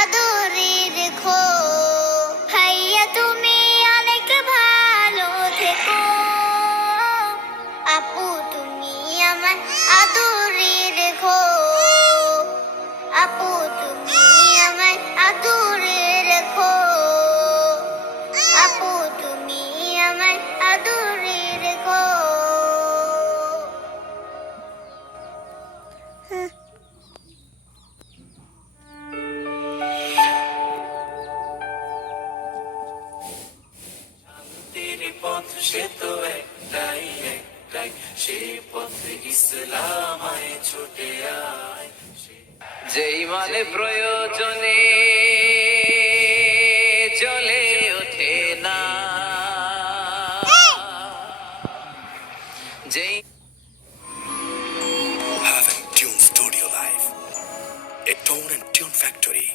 আদরে রেখো। ভাইয়া তুমি অনেক ভালো থেকো। আপু তুমি আমার আদরে রেখো। আপু তুমি আমার আদরে রেখো। আপু তুমি আমার আদরে রেখো। তেরি পথ সে তো একটাই একটাই, সে পথে ইসলামায় ছুটে আয়। যেই মানে প্রয়োজনে জ্বলে ওঠে না, যেই Haven Tune Studio Live, a tone and tune factory.